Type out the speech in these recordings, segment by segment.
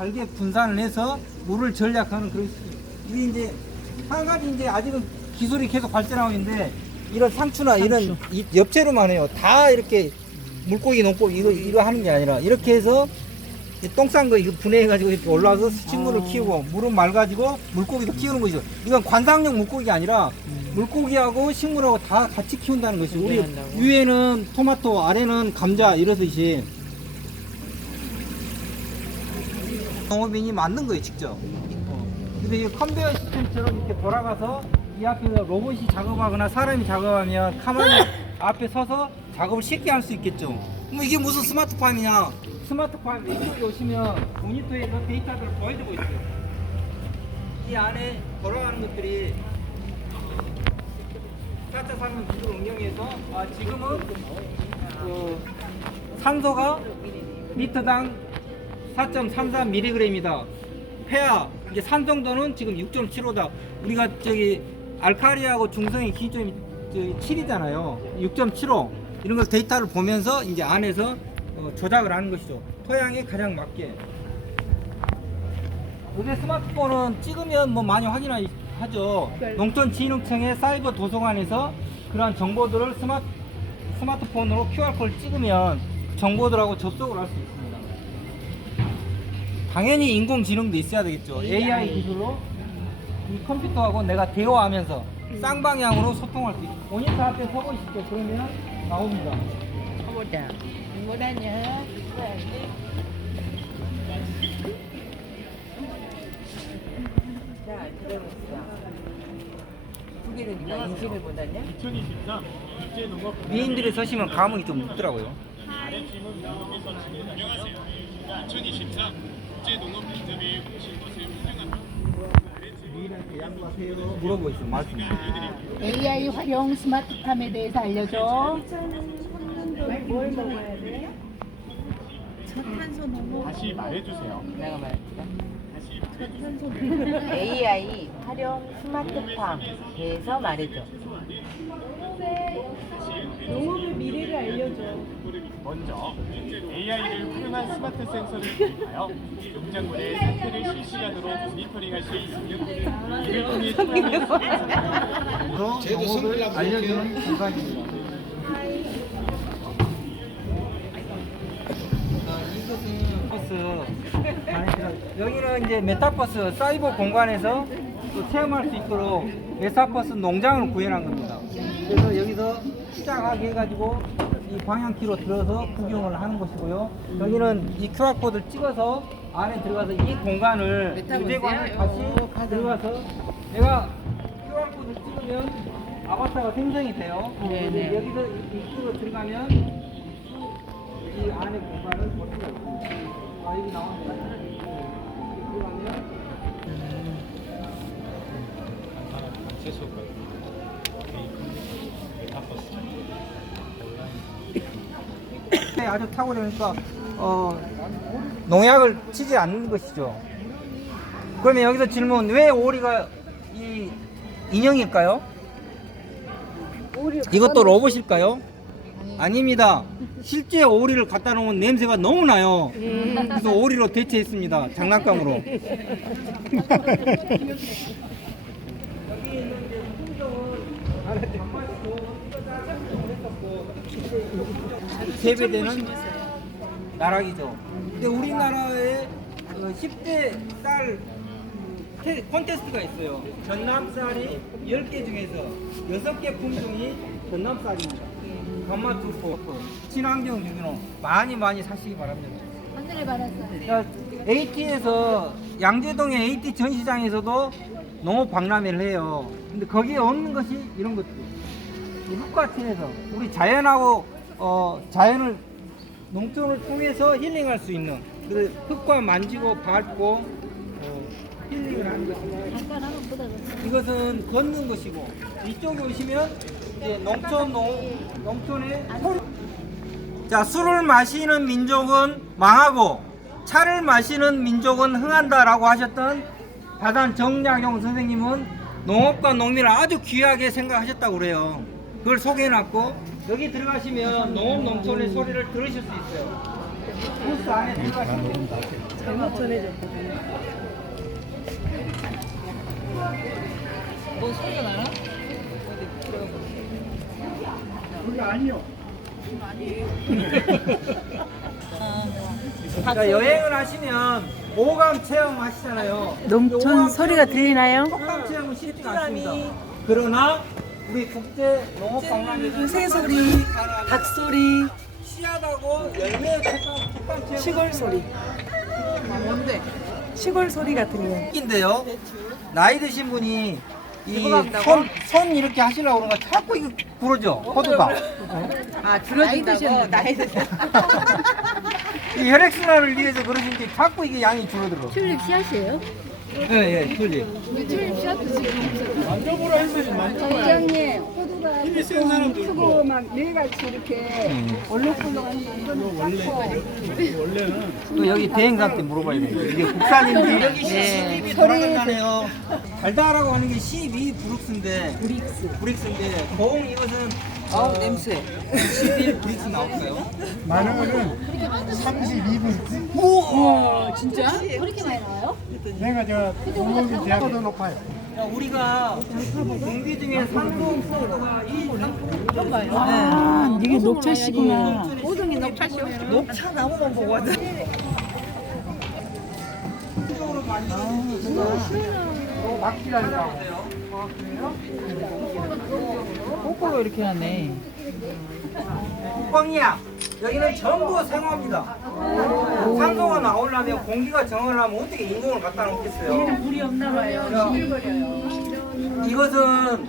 잘게 분산을 해서 물을 전략하는 그런. 이게 이제 한 가지 이제 아직은 기술이 계속 발전하고 있는데 이런 상추나 이런 이 엽채로만 해요. 다 이렇게 물고기 농법 이거 이거 하는 게 아니라 이렇게 해서 똥싼거 이거 분해해가지고 이렇게 올라와서 식물을 키우고 물은 맑아지고 물고기도 키우는 거죠. 이건 관상용 물고기가 아니라 물고기하고 식물하고 다 같이 키운다는 것이 우리 분해한다고? 위에는 토마토 아래는 감자 이러듯이 농업인이 만든 거예요 직접. 어. 근데 이 컨베이어 시스템처럼 이렇게 돌아가서 이 앞에서 로봇이 작업하거나 사람이 작업하면 가만히 앞에 서서 작업을 쉽게 할 수 있겠죠. 뭐 이게 무슨 스마트팜이냐? 스마트팜 이쪽에 오시면 모니터에서 데이터들을 보여주고 있어요. 이 안에 돌아가는 것들이 4차 산업 기술 응용해서 아, 지금은 그 산소가 리터당 4.33mg이다. 폐하 이제 산 정도는 지금 6.75다. 우리가 저기 알카리하고 중성의 기준점이 7이잖아요. 6.75 이런 걸 데이터를 보면서 이제 안에서 어, 조작을 하는 것이죠. 토양에 가장 맞게. 요새 스마트폰은 찍으면 뭐 많이 확인하죠. 농촌진흥청의 사이버 도서관에서 그러한 정보들을 스마트, 스마트폰으로 QR코드를 찍으면 정보들하고 접속을 할 수 있습니다. 당연히 인공지능도 있어야 되겠죠. AI, 기술로 이 컴퓨터하고 내가 대화하면서 쌍방향으로 소통할 수 있고 모니터 앞에 서고 있을게 그러면 나옵니다. 가보자. 뭐라냐? 자, 들어보세요. 두 개를 네가 인식을 못하냐? 2023 국제농업 미인들이 서시면 감흥이 좀. 아래팀은 진행하여 2023 국제 농업 인터뷰에 오신 것을 환영합니다. 물어보고. 말씀. AI 활용 스마트팜에 대해서 알려줘. 뭘 먹어야 돼? 다시 말해주세요. 내가 말해주세요. AI 활용 스마트팜 대해서 말해줘. 먼저 AI를 활용한 스마트 센서를 구입하여 농작물의 상태를 실시간으로 모니터링할 수 있으며 이를 통해 투명한 그래서 농업을 알려주는 공간입니다. 버스 여기는 이제 메타버스 사이버 공간에서 또 체험할 수 있도록 메타버스 농장을 구현한 겁니다. 그래서 여기서 시작하게 해가지고 이 방향키로 들어서 구경을 하는 것이고요. 여기는 이 QR 코드를 찍어서 안에 들어가서 이 공간을? 유대관을 다시 어. 들어가서 내가 QR 코드를 찍으면 아바타가 생성이 돼요. 네네. 근데 여기서 이쪽으로 들어가면 이 안에 공간을 볼 수가 있습니다. 아, 여기 나옵니다. 들어가면 네, 아 주 탁월하니까 어, 농약을 치지 않는 것이죠. 그러면 여기서 질문 왜 오리가 이 인형일까요? 이것도 로봇일까요? 아닙니다. 실제 오리를 갖다 놓으면 냄새가 너무 나요. 그래서 오리로 대체했습니다. 장난감으로. 재배되는 나락이죠. 근데 우리나라에 어, 10대 쌀 테- 콘테스트가 있어요. 전남 쌀이 10개 중에서 6개 품종이 전남 쌀입니다. 감마 투포, 친환경 유기농 많이 많이 사시기 바랍니다. 하늘을. 자, AT에서 양재동의 AT 전시장에서도 농업 박람회를 해요. 근데 거기에 얻는 것이 이런 것들. 친해서 우리 자연하고 어, 자연을 농촌을 통해서 힐링할 수 있는 그 흙과 만지고 밟고 어, 힐링을 하는 것입니다. 이것은 걷는 것이고 이쪽에 오시면 이제 농촌 농 농촌의. 자 술을 마시는 민족은 망하고 차를 마시는 민족은 흥한다라고 하셨던 다산 정약용 선생님은 농업과 농민을 아주 귀하게 생각하셨다고 그래요. 그걸 소개해놨고 여기 들어가시면 농업 농촌의 소리를 들으실 수 있어요. 부스 안에 들어가시면 잘못 전해줬거든요. 뭐 소리가 나나? 그러니까 여행을 하시면 오감 체험 하시잖아요. 농촌 오감 소리가 체험이- 들리나요? 오감 체험은 쉽지가 않습니다. 그러나 우리 국제 농업 박람회는 새소리, 닭소리, 씨앗하고 열매 체험 시골 소리. 뭔데? 시골 소리가 들려요. 인데요. 나이 드신 분이 이손 손 이렇게 하시려고 그러는 거 자꾸 이거 부러져 호두가 아 줄어든다고 나이 드셨 이 혈액순환을 위해서 그러신지 자꾸 이게 양이 줄어들어. 튤립 씨앗이에요? 예예 튤립. 우리 튤립 씨앗도 지금 없어요. 장장님 호두가 보통 크고 막 매같이 이렇게 얼룩덜룩한 이거는 작고 또 여기 대행사한테 물어봐야 돼요. 이게 국산인지 여기 C12 돌아간다네요. 달달하고 하는 게 C12 브룩스인데 브릭스 브릭스인데 공 이것은 어, 냄새 11 브릭스 나올까요? 거는 32분. 우와 진짜? 그렇게 많이 나와요? 내가 저 공공기 대학도 높아요. 야, 우리가 공기 중에 상품 소가 이 상품 아, 이게 녹차씨구나. 녹차쇼. 녹차 나무만 보고 하자. 이쪽으로 많이 어, 막히라니까. 거꾸로 이렇게 하네. 국방이야. 여기는 전부 생화입니다. 산소가 나오려면 공기가 정하려면 어떻게 인공을 갖다 놓겠어요? 물이 없나 봐요. 이것은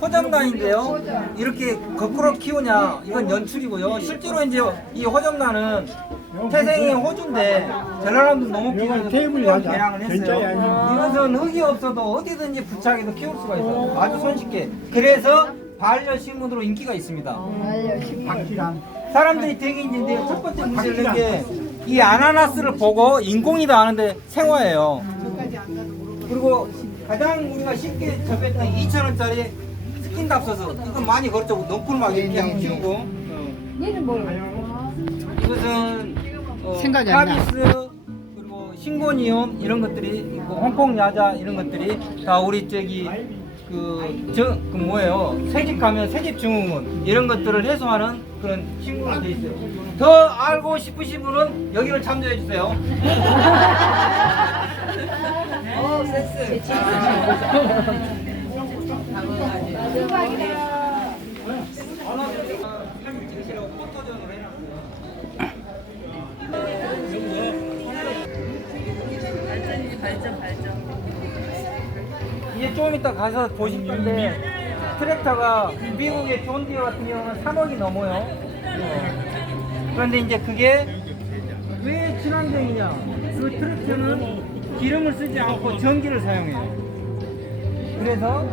호접란인데요. 이렇게 거꾸로 키우냐? 이건 연출이고요. 실제로 이제 이 호접란은 태생의 호주인데 전라남도 농업기관에서 테이블이 아니야. 개량을 했어요. 전자이 아니야. 이것은 흙이 없어도 어디든지 부착해서 키울 수가 있어요. 아주 손쉽게. 그래서 반려 식물로 인기가 있습니다. 박지랑. 사람들이 되게 이제 첫 번째 문제는 게 이 아나나스를 보고 인공이다 하는데 생화예요. 그리고 가장 우리가 쉽게 접했던 2,000원짜리 스킨 답서서 이건 많이 그렇죠. 넝쿨 막 이렇게 하고 키우고 얘는 뭐예요? 이것은 어, 생각이 안 나. 카비스 그리고 신고니움 이런 것들이 있고 홍콩 야자 이런 것들이 다 우리 저기 그, 저, 그 뭐예요 새집 가면 새집 증후군 이런 것들을 해소하는 그런 신고로 돼 있어요. 더 알고 싶으신 분은 여기를 참조해 주세요. 어 센스. 좀 이따 가서 보실 건데 트랙터가 미국의 존디어 같은 경우는 3억이 넘어요. 어. 그런데 이제 그게 왜 친환경이냐? 그 트랙터는 기름을 쓰지 않고 전기를 사용해요. 그래서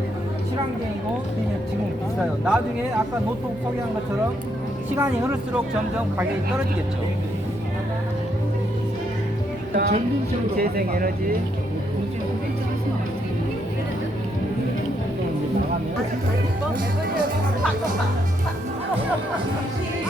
친환경이고 지금 비싸요. 나중에 아까 노트북 소개한 것처럼 시간이 흐를수록 점점 가격이 떨어지겠죠. 일단 재생에너지 哈哈哈哈！